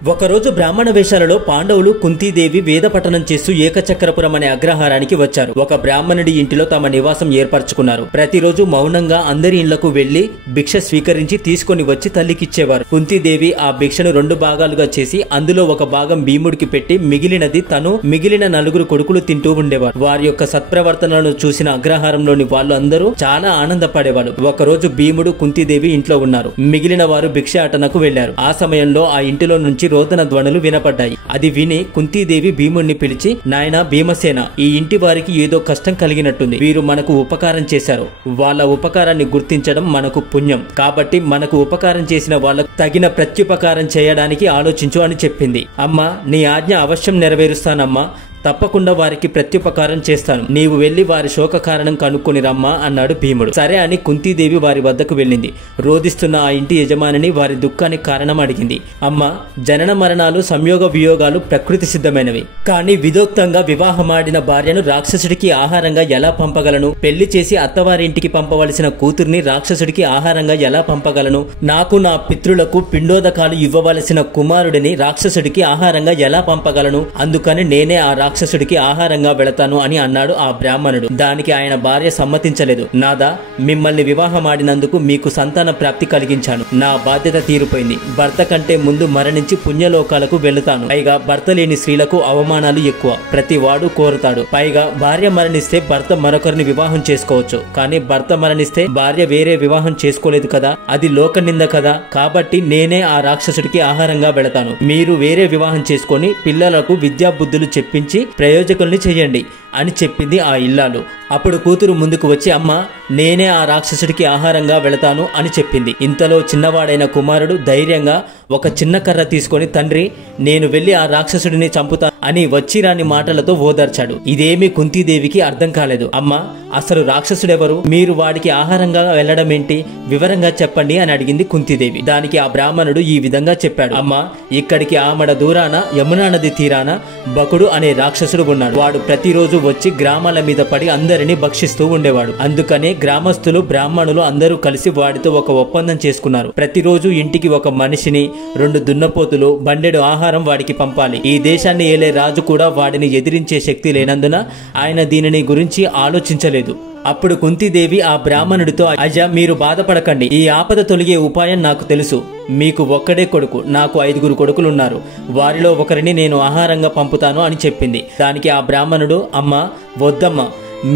ఒకరోజు బ్రాహ్మణ వేషాలలో పాండవులు కుంతీదేవి వేద పఠనం చేస్తూ ఏకచక్రపురం అనే అగ్రహారానికి వచ్చారు. ఒక బ్రాహ్మణుడి ఇంటిలో తమ నివాసం ఏర్పరచుకున్నారు. ప్రతిరోజు మౌనంగా అందరి ఇళ్లకు వెళ్లి భిక్ష స్వీకరించి తీసుకొని వచ్చి తల్లికిచ్చేవారు. కుంతీదేవి ఆ భిక్షను 2 భాగాలుగా చేసి అందులో ఒక భాగం భీముడికి పెట్టి మిగిలినది తను మిగిలిన 4 కొడుకులు తింటూ ఉండేవారు. వారి యొక్క సత్ప్రవర్తనలను చూసిన అగ్రహారంలోని వాళ్ళు అందరూ చాలా ఆనందపడేవారు. ఒకరోజు భీముడు కుంతీదేవి ఇంట్లో ఉన్నారు. మిగిలిన వారు భిక్షాటనకు వెళ్లారు. ఆ సమయంలో ఆ ఇంటిలో నుంచి రోదన ధ్వనులు వినపడ్డాయి. అది విని కుంతీదేవి భీముడిని పిలిచి, నాయనా భీమసేన, ఈ ఇంటి వారికి ఏదో కష్టం కలిగినట్టుంది. వీరు మనకు ఉపకారం చేశారు. వాళ్ళ ఉపకారాన్ని గుర్తించడం మనకు పుణ్యం. కాబట్టి మనకు ఉపకారం చేసిన వాళ్ళకు తగిన ప్రత్యుపకారం చేయడానికి ఆలోచించు అని చెప్పింది. అమ్మా, నీ ఆజ్ఞ అవశ్యం నెరవేరుస్తానమ్మా. తప్పకుండా వారికి ప్రత్యుపకారం చేస్తాను. నీవు వెళ్లి వారి శోక కారణం కనుక్కొని రమ్మా అన్నాడు భీముడు. సరే అని కుంతీదేవి వారి వద్దకు వెళ్ళింది. రోదిస్తున్న ఆ ఇంటి యజమానిని వారి దుఃఖానికి కారణం అడిగింది. అమ్మా, జనన మరణాలు, సంయోగ వియోగాలు ప్రకృతి సిద్ధమైనవి. కానీ విధోక్తంగా వివాహమాడిన భార్యను రాక్షసుడికి ఆహారంగా ఎలా పంపగలను? పెళ్లి చేసి అత్తవారింటికి పంపవలసిన కూతుర్ని రాక్షసుడికి ఆహారంగా ఎలా పంపగలను? నాకు నా పితృలకు పిండోదకాలు ఇవ్వవలసిన కుమారుడిని రాక్షసుడికి ఆహారంగా ఎలా పంపగలను? అందుకని నేనే ఆ రాక్షసుడికి ఆహారంగా వెళతాను అని అన్నాడు ఆ బ్రాహ్మణుడు. దానికి ఆయన భార్య సమ్మతించలేదు. నాదా, మిమ్మల్ని వివాహమాడినందుకు మీకు సంతాన ప్రాప్తి కలిగించాను. నా బాధ్యత తీరిపోయింది. భర్త కంటే ముందు మరణించి పుణ్యలోకాలకు వెళుతాను. పైగా భర్త లేని స్త్రీలకు అవమానాలు ఎక్కువ. ప్రతి వాడు కోరుతాడు. పైగా భార్య మరణిస్తే భర్త మరొకరిని వివాహం చేసుకోవచ్చు. కానీ భర్త మరణిస్తే భార్య వేరే వివాహం చేసుకోలేదు కదా, అది లోక నింద కదా. కాబట్టి నేనే ఆ రాక్షసుడికి ఆహారంగా వెళతాను. మీరు వేరే వివాహం చేసుకొని పిల్లలకు విద్యా బుద్ధులు చెప్పించి ప్రయోజకుల్ని చెయ్యండి అని చెప్పింది ఆ ఇల్లాలు. అప్పుడు కూతురు ముందుకు వచ్చి, అమ్మ, నేనే ఆ రాక్షసుడికి ఆహారంగా వెళతాను అని చెప్పింది. ఇంతలో చిన్నవాడైన కుమారుడు ధైర్యంగా ఒక చిన్న కర్ర తీసుకొని, తండ్రి, నేను వెళ్లి ఆ రాక్షసుడిని చంపుతా అని వచ్చిరాని మాటలతో ఓదార్చాడు. ఇదేమీ కుంతీదేవికి అర్థం కాలేదు. అమ్మ, అసలు రాక్షసుడెవరు? మీరు వాడికి ఆహారంగా వెళ్లడం ఏంటి? వివరంగా చెప్పండి అని అడిగింది కుంతీదేవి. దానికి ఆ బ్రాహ్మణుడు ఈ విధంగా చెప్పాడు. అమ్మ, ఇక్కడికి ఆమడ దూరాన యమునా నది తీరాన బకుడు అనే రాక్షసుడు ఉన్నాడు. వాడు ప్రతిరోజు వచ్చి గ్రామాల మీద పడి అందరినీ భక్షిస్తూ ఉండేవాడు. అందుకనే గ్రామస్తులు, బ్రాహ్మణులు అందరూ కలిసి వాడితో ఒక ఒప్పందం చేసుకున్నారు. ప్రతిరోజు ఇంటికి ఒక మనిషిని, 2 దున్నపోతులు, బండెడు ఆహారం వాడికి పంపాలి. ఈ దేశాన్ని ఏలే రాజు కూడా వాడిని ఎదిరించే శక్తి లేనందున ఆయన దీనిని గురించి ఆలోచించలేదు. అప్పుడు కుంతీదేవి ఆ బ్రాహ్మణుడితో, అయ్యా, మీరు బాధపడకండి. ఈ ఆపద తొలగే ఉపాయం నాకు తెలుసు. మీకు ఒక్కడే కొడుకు, నాకు 5 కొడుకులున్నారు. వారిలో ఒకరిని నేను ఆహారంగా పంపుతాను అని చెప్పింది. దానికి ఆ బ్రాహ్మణుడు, అమ్మ, వద్దమ్మ,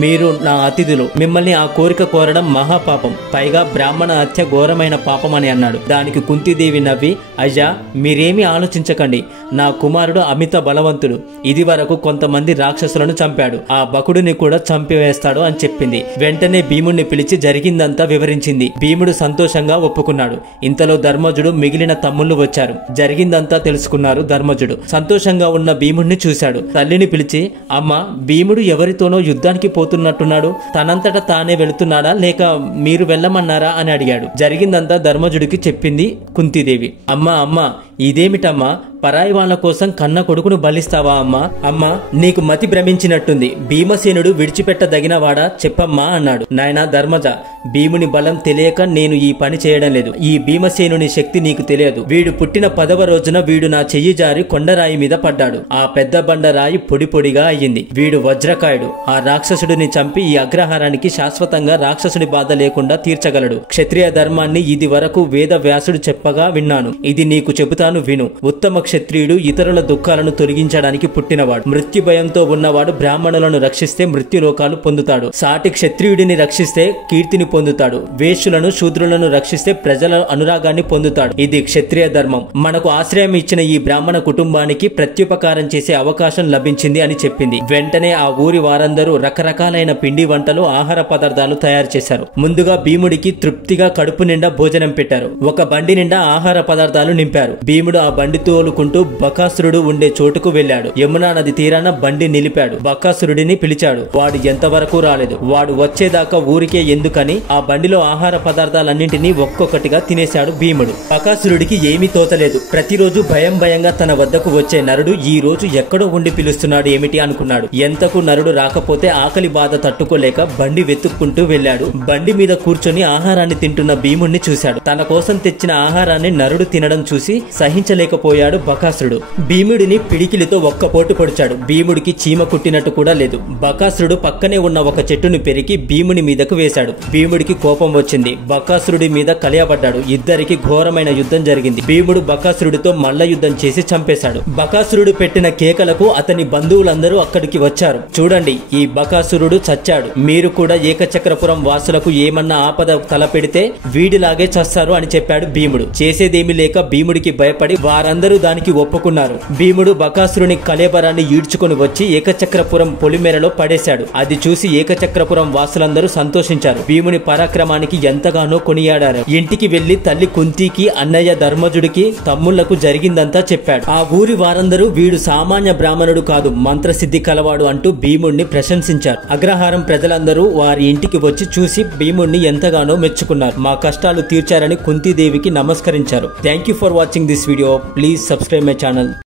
మీరు నా అతిథులు. మిమ్మల్ని ఆ కోరిక కోరడం మహాపాపం. పైగా బ్రాహ్మణ హత్య ఘోరమైన పాపం అని అన్నాడు. దానికి కుంతీదేవి నవ్వి, అయ్యా, మీరేమీ ఆలోచించకండి. నా కుమారుడు అమిత బలవంతుడు. ఇది వరకు కొంతమంది రాక్షసులను చంపాడు. ఆ బకుడిని కూడా చంపివేస్తాడు అని చెప్పింది. వెంటనే భీముడిని పిలిచి జరిగిందంతా వివరించింది. భీముడు సంతోషంగా ఒప్పుకున్నాడు. ఇంతలో ధర్మజుడు, మిగిలిన తమ్ముళ్ళు వచ్చారు. జరిగిందంతా తెలుసుకున్నారు. ధర్మజుడు సంతోషంగా ఉన్న భీముడిని చూశాడు. తల్లిని పిలిచి, అమ్మ, భీముడు ఎవరితోనో యుద్ధానికి పోతున్నట్టున్నాడు. తనంతట తానే వెళుతున్నాడా లేక మీరు వెళ్ళమన్నారా అని అడిగాడు. జరిగిందంతా ధర్మజుడికి చెప్పింది కుంతీదేవి. అమ్మా, ఇదేమిటమ్మా? పరాయి వాళ్ళ కోసం కన్న కొడుకును బలిస్తావా అమ్మా? అమ్మా, నీకు మతి భ్రమించినట్టుంది. భీమసేనుడు విడిచిపెట్టదగినవాడా? చెప్పమ్మా అన్నాడు. నాయనా ధర్మజ, భీముని బలం తెలియక నేను ఈ పని చేయడం లేదు. ఈ భీమసేనుని శక్తి నీకు తెలియదు. వీడు పుట్టిన 10వ రోజున వీడు నా చెయ్యి జారి కొండరాయి మీద పడ్డాడు. ఆ పెద్ద బండరాయి పొడి పొడిగా అయ్యింది. వీడు వజ్రకాయుడు. ఆ రాక్షసుడిని చంపి ఈ అగ్రహారానికి శాశ్వతంగా రాక్షసుడి బాధ లేకుండా తీర్చగలడు. క్షత్రియ ధర్మాన్ని ఇది వరకు వేద వ్యాసుడు చెప్పగా విన్నాను. ఇది నీకు చెబుతాను, విను. ఉత్తమ క్షత్రియుడు ఇతరుల దుఃఖాలను తొలగించడానికి పుట్టినవాడు. మృత్యు భయంతో ఉన్నవాడు బ్రాహ్మణులను రక్షిస్తే మృత్యులోకాలు పొందుతాడు. సాటి క్షత్రియుడిని రక్షిస్తే కీర్తిని పొందుతాడు. వేశ్యులను, శూద్రులను రక్షిస్తే ప్రజల అనురాగాన్ని పొందుతాడు. ఇది క్షత్రియ ధర్మం. మనకు ఆశ్రయం ఇచ్చిన ఈ బ్రాహ్మణ కుటుంబానికి ప్రత్యుపకారం చేసే అవకాశం లభించింది అని చెప్పింది. వెంటనే ఆ ఊరి వారందరూ రకరకాలైన పిండి వంటలు, ఆహార పదార్థాలు తయారు చేశారు. ముందుగా భీముడికి తృప్తిగా కడుపు నిండా భోజనం పెట్టారు. ఒక బండి నిండా ఆహార పదార్థాలు నింపారు. భీముడు ఆ బండి తోలుకుంటూ బకాసురుడు ఉండే చోటుకు వెళ్లాడు. యమునా నది తీరాన బండి నిలిపాడు. బకాసురుడిని పిలిచాడు. వాడు ఎంతవరకు రాలేదు. వాడు వచ్చేదాకా ఊరికే ఎందుకని ఆ బండిలో ఆహార పదార్థాలన్నింటినీ ఒక్కొక్కటిగా తినేశాడు భీముడు. బకాసురుడికి ఏమీ తోతలేదు. ప్రతిరోజు భయంగా తన వద్దకు వచ్చే నరుడు ఈ రోజు ఎక్కడో ఉండి పిలుస్తున్నాడు ఏమిటి అనుకున్నాడు. ఎంతకు నరుడు రాకపోతే ఆకలి బాధ తట్టుకోలేక బండి వెతుక్కుంటూ వెళ్లాడు. బండి మీద కూర్చొని ఆహారాన్ని తింటున్న భీముణ్ణి చూశాడు. తన కోసం తెచ్చిన ఆహారాన్ని నరుడు తినడం చూసి సహించలేకపోయాడు బకాసురుడు. భీముడిని పిడికిలితో ఒక్కపోటు పొడిచాడు. భీముడికి చీమ కుట్టినట్టు కూడా లేదు. బకాసురుడు పక్కనే ఉన్న ఒక చెట్టును పెరికి భీముని మీదకు వేశాడు. భీముడికి కోపం వచ్చింది. బకాసురుడి మీద కలియబడ్డాడు. ఇద్దరికి ఘోరమైన యుద్ధం జరిగింది. భీముడు బకాసురుడితో మల్ల యుద్ధం చేసి చంపేశాడు. బకాసురుడు పెట్టిన కేకలకు అతని బంధువులందరూ అక్కడికి వచ్చారు. చూడండి, ఈ బకాసురుడు చచ్చాడు. మీరు కూడా ఏకచక్రపురం వాసులకు ఏమన్నా ఆపద తలపెడితే వీడిలాగే చస్తారు అని చెప్పాడు భీముడు. చేసేదేమీ లేక భీముడికి భయపడి వారందరూ దానికి ఒప్పుకున్నారు. భీముడు బకాసురుని కళేబరాన్ని ఈడ్చుకుని వచ్చి ఏకచక్రపురం పొలిమేరలో పడేశాడు. అది చూసి ఏకచక్రపురం వాసులందరూ సంతోషించారు. భీముని పరాక్రమానికి ఎంతగానో కొనియాడారు. ఇంటికి వెళ్లి తల్లి కుంతికి, అన్నయ్య ధర్మజుడికి, తమ్ముళ్లకు జరిగిందంతా చెప్పాడు. ఆ ఊరి వారందరూ వీడు సామాన్య బ్రాహ్మణుడు కాదు, మంత్రసిద్ధి కలవాడు అంటూ భీముణ్ణి ప్రశంసించారు. అగ్రహారం ప్రజలందరూ వారి ఇంటికి వచ్చి చూసి భీముణ్ణి ఎంతగానో మెచ్చుకున్నారు. మా కష్టాలు తీర్చారని కుంతీదేవికి నమస్కరించారు. Thank you for watching this video. Please subscribe my channel.